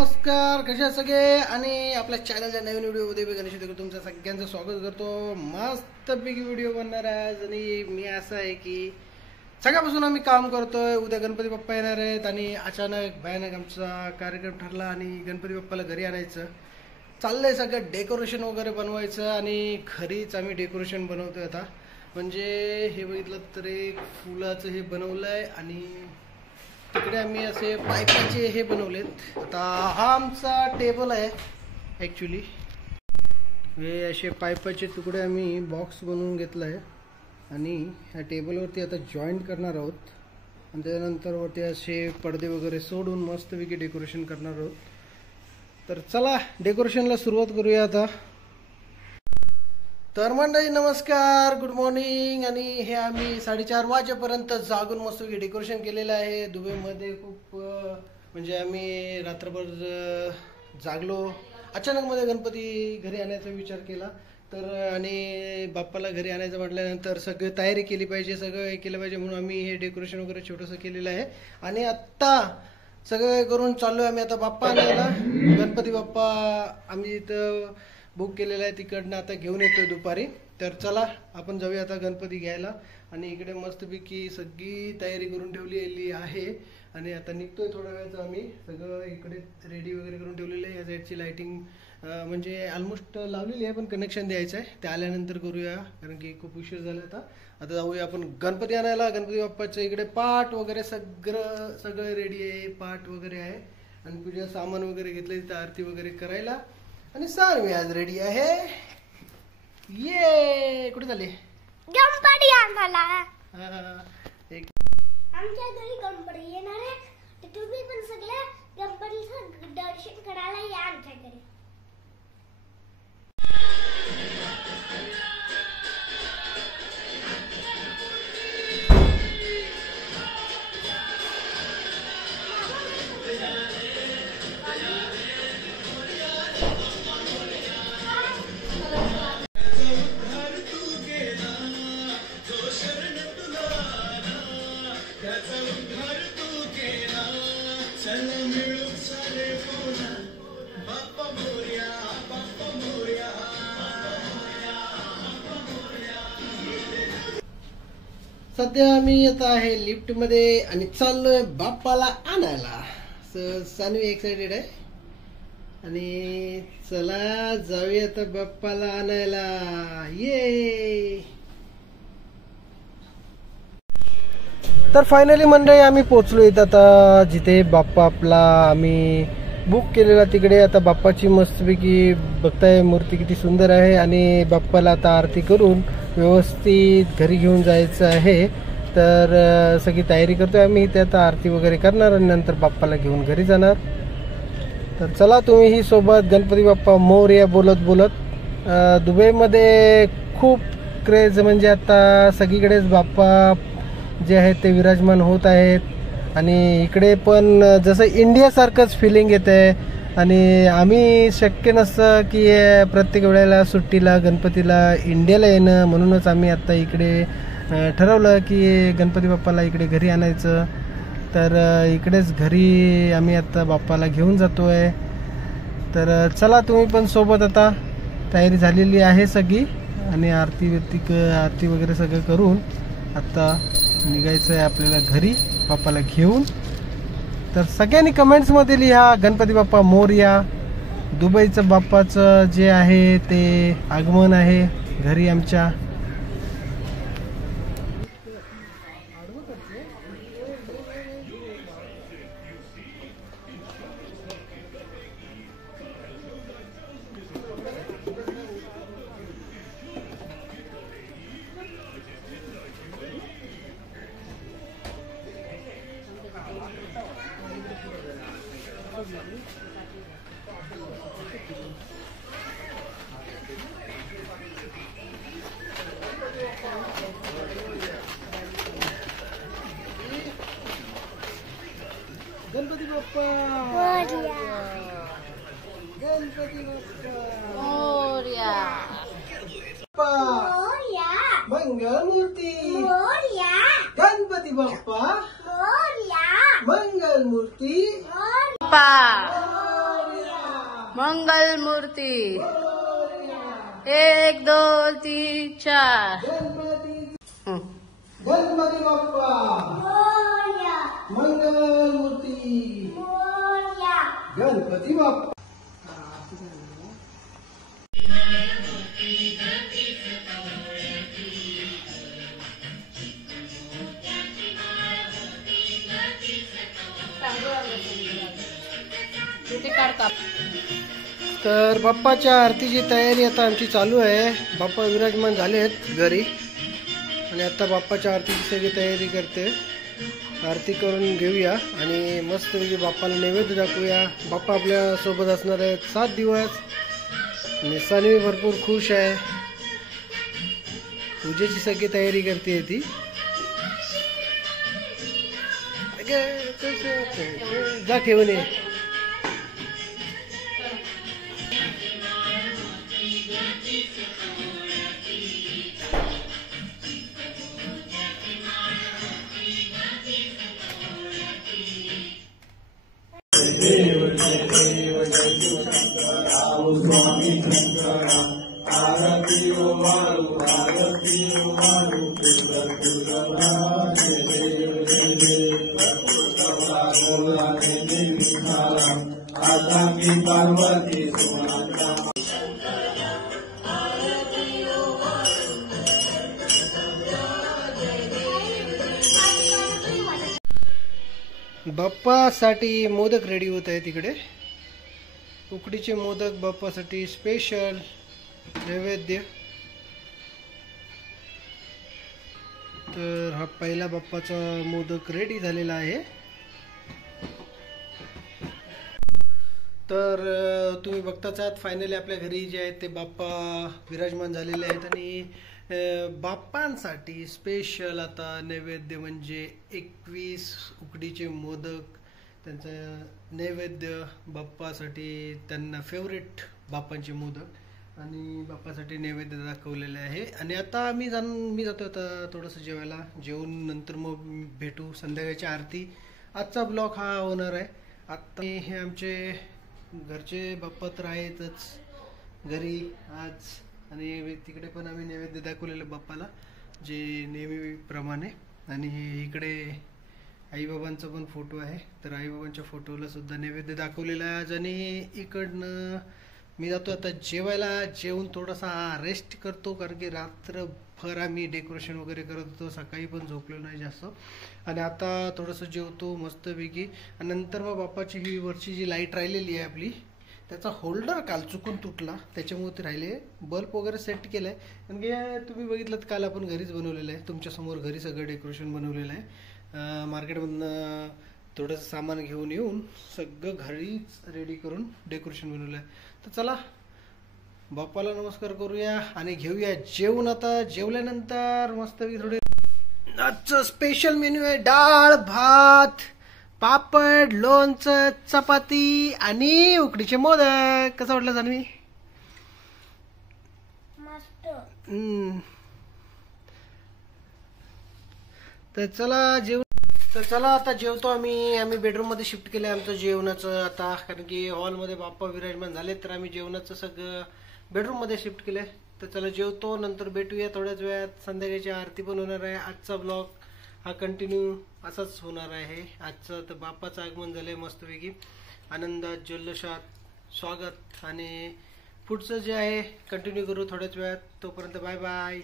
नमस्कार, कशा सगळे आणि आपल्या चॅनलच्या नवीन व्हिडिओमध्ये मी गणेश देतो तुमचं सगळ्यांचं स्वागत करतो। मस्तपैकी व्हिडिओ बनणार आहे आणि मी असं आहे की सकाळपासून आम्ही काम करतोय। उद्या गणपती बाप्पा येणार आहेत आणि अचानक भयानक आमचा कार्यक्रम ठरला आणि गणपती बाप्पाला घरी आणायचं चाललंय। सगळं डेकोरेशन वगैरे बनवायचं आणि घरीच आम्ही डेकोरेशन बनवतोय आता। म्हणजे हे बघितलं तर एक फुलाचं हे बनवलंय आणि तिकडे आम्ही असे पाईपाचे हे बनवलेत। आता हा आमचा टेबल आहे ॲक्च्युली। हे असे पाईपाचे तुकडे आम्ही बॉक्स बनवून घेतला आहे आणि ह्या टेबलवरती आता जॉईंट करणार आहोत आणि त्यानंतर वरती असे पडदे वगैरे सोडून मस्तपैकी डेकोरेशन करणार आहोत। तर चला डेकोरेशनला सुरुवात करूया आता। तर मंडळी नमस्कार, गुड मॉर्निंग। आणि हे आम्ही 4:30 वाजेपर्यंत जागून मस्त डेकोरेशन केलेलं आहे। दुबईमध्ये खूप म्हणजे आम्ही रात्रभर जागलो। अचानक मध्ये गणपती घरी आणायचा विचार केला तर आणि बाप्पाला घरी आणायचं म्हटल्यानंतर सगळी तयारी केली पाहिजे, सगळं हे केलं पाहिजे म्हणून आम्ही हे डेकोरेशन वगैरे छोटंसं केलेलं आहे। आणि आत्ता सगळं करून चाललोय आम्ही आता बाप्पा आणायला। गणपती बाप्पा आम्ही इथं बुक केलेला आहे, तिकडनं आता घेऊन येतोय दुपारी। तर चला आपण जाऊया आता गणपती घ्यायला। आणि इकडे मस्तपैकी सगळी तयारी करून ठेवलेली आहे आणि आता निघतोय थोड्या वेळाचं। आम्ही सगळं इकडे रेडी वगैरे करून ठेवलेलं आहे। या साईडची लाइटिंग म्हणजे ऑलमोस्ट लावलेली आहे पण कनेक्शन द्यायचं आहे, ते आल्यानंतर करूया कारण की खूप उशीर झाला। आता जाऊया आपण गणपती आणायला। गणपती बाप्पाचं इकडे पाट वगैरे सगळं रेडी आहे, पाट वगैरे आहे आणि पूजा सामान वगैरे घेतलं तिथं आरती वगैरे करायला। आणि सानवी आज रेडी आहे। ये कुठे चालले? गणपती आणायला। आमच्या घरी गणपती येणार आहे, तर तुम्ही पण सगळे गणपतीचं दर्शन करायला या आमच्या घरी। सध्या आम्ही आता आहे लिफ्ट मध्ये आणि चाललोय बाप्पाला आणायला। सानवी एक्साइटेड आहे आणि चला जाऊया आता बाप्पाला आणायला। ये तर फायनली मंडळी आम्ही पोहोचलो इथं आता जिथे बाप्पा आपला आम्ही बुक केलेला तिकडे। आता बाप्पाची मस्तपैकी बघताय मूर्ती किती सुंदर आहे आणि बाप्पाला आता आरती करून व्यवस्थित घरी घेऊन जायचं आहे। तर सगळी तयारी करतोय आम्ही इथे आता आरती वगैरे करणार आणि नंतर बाप्पाला घेऊन घरी जाणार। तर चला तुम्हीही सोबत गणपती बाप्पा मोरया बोलत बोलत। दुबईमध्ये खूप क्रेज म्हणजे आता सगळीकडेच बाप्पा जे आहेत ते विराजमान होत आहेत आणि इकडे पण जसं इंडियासारखंच फिलिंग येत आहे। आणि आम्ही शक्य नसतं की प्रत्येक वेळेला सुट्टीला गणपतीला इंडियाला येणं, म्हणूनच आम्ही आत्ता इकडे ठरवलं की गणपती बाप्पाला इकडे घरी आणायचं। तर इकडेच घरी आम्ही आत्ता बाप्पाला घेऊन जातोय। तर चला तुम्ही पण सोबत। आता तयारी झालेली आहे सगळी आणि आरती वगैरे सगळं करून आत्ता निघायचं आहे आपल्याला घरी बाप्पाला घेऊन। तर सगळ्यांनी कमेंट्समध्ये लिहा गणपती बाप्पा मोरया। दुबईचं बाप्पाचं जे आहे ते आगमन आहे घरी आमच्या। गणपती बाप्पा गणपती मोरया मोरया मंगलमूर्ती गणपती बाप्पा मंगलमूर्ती बाप्पा मंगल मूर्ती 1 2 3 4 गणपती बाप्पा मोरया मंगल मूर्ती मोरया गणपती बाप्पा. तर बाप्पाच्या आरतीची तयारी आता आमची चालू आहे. बाप्पा विराजमान झालेत घरी आणि आता बाप्पाच्या आरतीची सगळी तयारी करते. आरती करून घेऊया आणि मस्तपैकी बाप्पाला नैवेद्य दाखवूया. बाप्पा आपल्या सोबत असणार आहेत 7 दिवस आणि सानवी भरपूर खुश आहे. पूजेची सगळी तयारी करते ती. जा ठेवून ये. बाप्पासाठी मोदक रेडी होत आहे तिकडे. उकडीचे मोदक बाप्पासाठी स्पेशल नैवेद्य. तर हा पहिला बाप्पाचा मोदक रेडी झालेला आहे. तर तुम्ही बघताच आहात फायनली आपल्या घरी जे आहेत ते बाप्पा विराजमान झालेले आहेत आणि बाप्पांसाठी स्पेशल आता नैवेद्य म्हणजे 21 उकडीचे मोदक. त्यांचं नैवेद्य बाप्पासाठी, त्यांना फेवरेट बाप्पांचे मोदक आणि बाप्पासाठी नैवेद्य दाखवलेले आहे. आणि आता मी जातो आता थोडंसं जेवायला. जेवून नंतर मग भेटू. संध्याकाळची आरती. आजचा ब्लॉग हा होणार आहे. आत्ता हे आमचे घरचे बाप्पा तर आहेतच घरी आज आणि तिकडे पण आम्ही नैवेद्य दाखवलेलं बाप्पाला जे नेहमीप्रमाणे. आणि इकडे आईबाबांचा पण फोटो आहे. तर आईबाबांच्या फोटोला सुद्धा नैवेद्य दाखवलेला आहे आज. आणि इकडनं मी जातो आता जेवायला. जेवून थोडासा रेस्ट करतो कारण की रात्रभर आम्ही डेकोरेशन वगैरे करत होतो. सकाळी पण झोपलो नाही जास्त. आणि आता थोडंसं जेवतो मस्तपैकी. आणि नंतर मग बाप्पाची ही वरची जी लाईट राहिलेली आहे आपली त्याचा होल्डर काल चुकून तुटला त्याच्यामुळे ते राहिले. बल्ब वगैरे सेट केलाय कारण की तुम्ही बघितलं काल आपण घरीच बनवलेलं आहे. तुमच्यासमोर घरी सगळं डेकोरेशन बनवलेलं आहे. मार्केटमधनं थोडंसं सामान घेऊन येऊन सगळं घरीच रेडी करून डेकोरेशन बनवलं आहे. तर चला बाप्पाला नमस्कार करूया आणि घेऊया जेवून. आता जेवल्यानंतर मस्तपैकी थोडे आजचं स्पेशल मेन्यू आहे. डाळ भात पापड लोणचं चपाती आणि उकडीचे मोदक. कसं वाटलं जाणवी? मस्त. तर चला आता जेवतो आम्ही बेडरूम मध्ये शिफ्ट केलंय आमचं जेवणाचं आता कारण की हॉलमध्ये बाप्पा विराजमान झाले. तर आम्ही जेवणाचं सगळं बेडरूम मध्ये शिफ्ट केलंय. तर चला जेवतो. नंतर भेटूया थोड्याच वेळात. संध्याकाळची आरती पण होणार आहे. आजचा ब्लॉग हा कंटिन्यू असाच होणार आहे. आजचं तर बाप्पाचं आगमन झालंय मस्तपैकी आनंदात जल्लोषात स्वागत. आणि पुढचं जे आहे कंटिन्यू करू थोड्याच वेळात. तोपर्यंत बाय बाय.